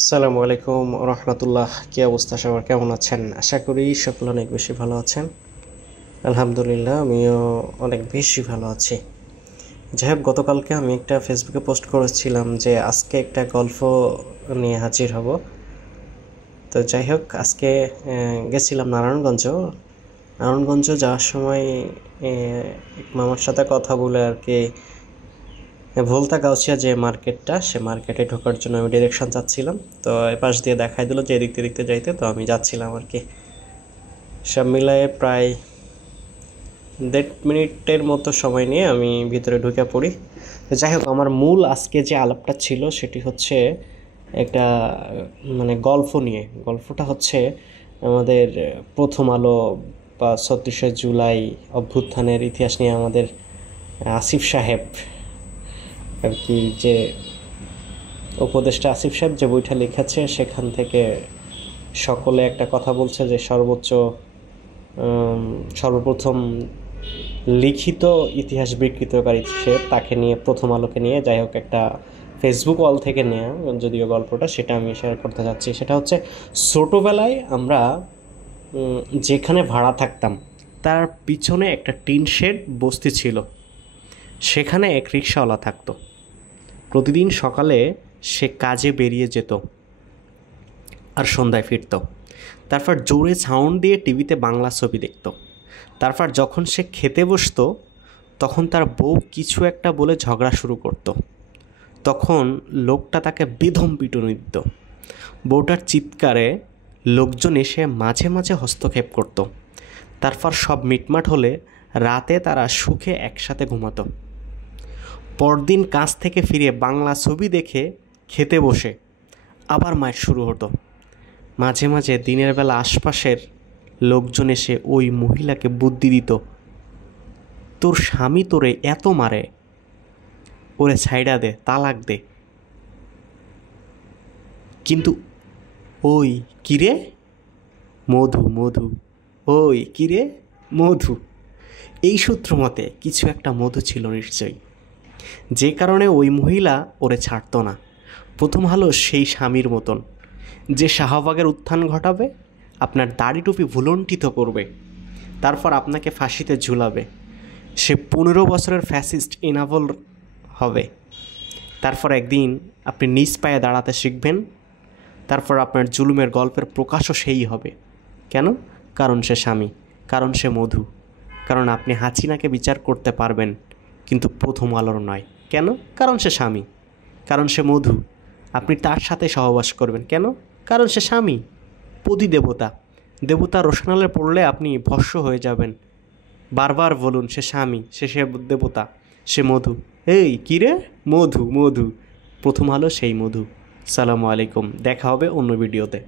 আসসালামু আলাইকুম রহমতুল্লাহ। কী অবস্থা সবার, কেমন আছেন? আশা করি সকলে অনেক বেশি ভালো আছেন। আলহামদুলিল্লাহ, আমিও অনেক বেশি ভালো আছি। যাই হোক, গতকালকে আমি একটা ফেসবুকে পোস্ট করেছিলাম যে আজকে একটা গল্প নিয়ে হাজির হব। তো যাই হোক, আজকে গেছিলাম নারায়ণগঞ্জ যাওয়ার সময় এক মামার সাথে কথা বলে আর কি ভোলতা গাউছিয়া যে মার্কেটটা, সে মার্কেটে ঢোকার জন্য আমি ডিরেকশন চাচ্ছিলাম। তো এপাশ দিয়ে দেখাই দিল যে এদিক দেখতে যাইতে, তো আমি যাচ্ছিলাম আর কি। সব মিলায়ে প্রায় 1.5 মিনিটের মতো সময় নিয়ে আমি ভিতরে ঢুকে পড়ি। তো যাই হোক, আমার মূল আজকে যে আলাপটা ছিল সেটি হচ্ছে একটা গল্প নিয়ে। গল্পটা হচ্ছে আমাদের প্রথম আলো বা ৩৬শে জুলাই অভ্যুত্থানের ইতিহাস নিয়ে আমাদের আসিফ সাহেব আর কি, যে উপদেষ্টা আসিফ সাহেব যে বইটা লিখেছে, সেখান থেকে সকলে একটা কথা বলছে যে সর্বপ্রথম লিখিত ইতিহাস বিকৃতকারী সে, তাকে নিয়ে, প্রথম আলোকে নিয়ে। যাই হোক, একটা ফেসবুক ওয়াল থেকে নেওয়া যদিও গল্পটা, সেটা আমি শেয়ার করতে যাচ্ছি। সেটা হচ্ছে, ছোটোবেলায় আমরা যেখানে ভাড়া থাকতাম তার পিছনে একটা টিন শেড বস্তি ছিল। সেখানে এক রিকশাওয়ালা থাকতো। প্রতিদিন সকালে সে কাজে বেরিয়ে যেত আর সন্ধ্যায় ফিরত। তারপর জোরে সাউন্ড দিয়ে টিভিতে বাংলা ছবি দেখত। তারপর যখন সে খেতে বসতো, তখন তার বউ কিছু একটা বলে ঝগড়া শুরু করত। তখন লোকটা তাকে বেদম পিটুনি দিত। বউটার চিৎকারে লোকজন এসে মাঝে মাঝে হস্তক্ষেপ করত। তারপর সব মিটমাট হলে রাতে তারা সুখে একসাথে ঘুমাতো। পরদিন কাজ থেকে ফিরে বাংলা ছবি দেখে খেতে বসে আবার মায়ের শুরু হতো। মাঝে মাঝে দিনের বেলা আশপাশের লোকজন এসে ওই মহিলাকে বুদ্ধি দিত, তোর স্বামী তোরে এত মারে, ওরে ছাইড়া দে, তালাক দে। কিন্তু ওই কিরে মধু, ওই কিরে মধু, এই সূত্র মতে কিছু একটা মধু ছিল নিশ্চয়ই, যে কারণে ওই মহিলা ওরে ছাড়তো না। প্রথম আলো সেই স্বামীর মতন, যে শাহবাগের উত্থান ঘটাবে, আপনার দাড়ি টুপি ভুলণ্ঠিত করবে, তারপর আপনাকে ফাঁসিতে ঝুলাবে। সে 15 বছরের ফ্যাসিস্ট ইনাভল হবে। তারপর একদিন আপনি নিজ পায়ে দাঁড়াতে শিখবেন। তারপর আপনার জুলুমের গল্পের প্রকাশও সেই হবে। কেন? কারণ সে স্বামী, কারণ সে মধু, কারণ আপনি হাসিনাকে বিচার করতে পারবেন, কিন্তু প্রথম আলোর নয়। কেন? কারণ সে স্বামী, কারণ সে মধু, আপনি তার সাথে সহবাস করবেন। কেন? কারণ সে স্বামী। পতি দেবতা রোশনালে পড়লে আপনি ভস্ম হয়ে যাবেন। বারবার বলুন, সে স্বামী, সে দেবতা, সে মধু। এই কিরে মধু, প্রথম আলো সেই মধু। সালামু আলাইকুম, দেখা হবে অন্য ভিডিওতে।